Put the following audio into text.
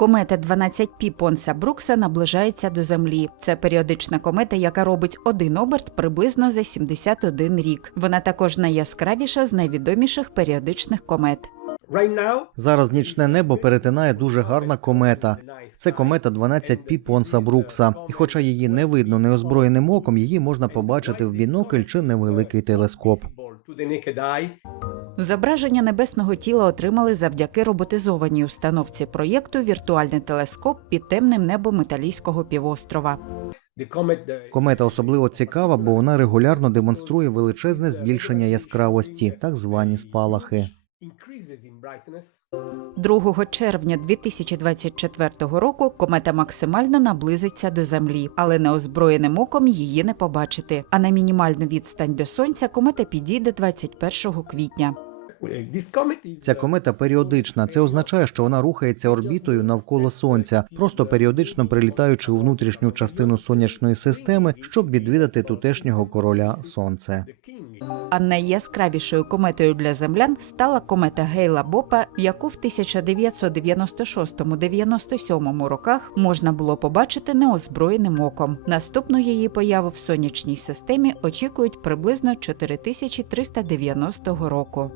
Комета 12 пі Понса Брукса наближається до Землі. Це періодична комета, яка робить один оберт приблизно за 71 рік. Вона також найяскравіша з найвідоміших періодичних комет. Зараз нічне небо перетинає дуже гарна комета. Це комета 12 пі Понса Брукса. І хоча її не видно неозброєним оком, її можна побачити в бінокль чи невеликий телескоп. Зображення небесного тіла отримали завдяки роботизованій установці проєкту Віртуальний телескоп під темним небом Італійського півострова. uh, Комета особливо цікава, бо вона регулярно демонструє величезне збільшення яскравості, так звані спалахи. increases in brightness 2 червня 2024 року комета максимально наблизиться до Землі, але неозброєним оком її не побачити. А на мінімальну відстань до сонця комета підійде 21 квітня. Ця комета періодична. Це означає, що вона рухається орбітою навколо сонця, просто періодично прилітаючи у внутрішню частину сонячної системи, щоб відвідати тутешнього короля сонце. А найяскравішою кометою для землян стала комета Гейла Бопа, яку в 1996-97 роках можна було побачити неозброєним оком. Наступну її появу в сонячній системі очікують приблизно 4390 року.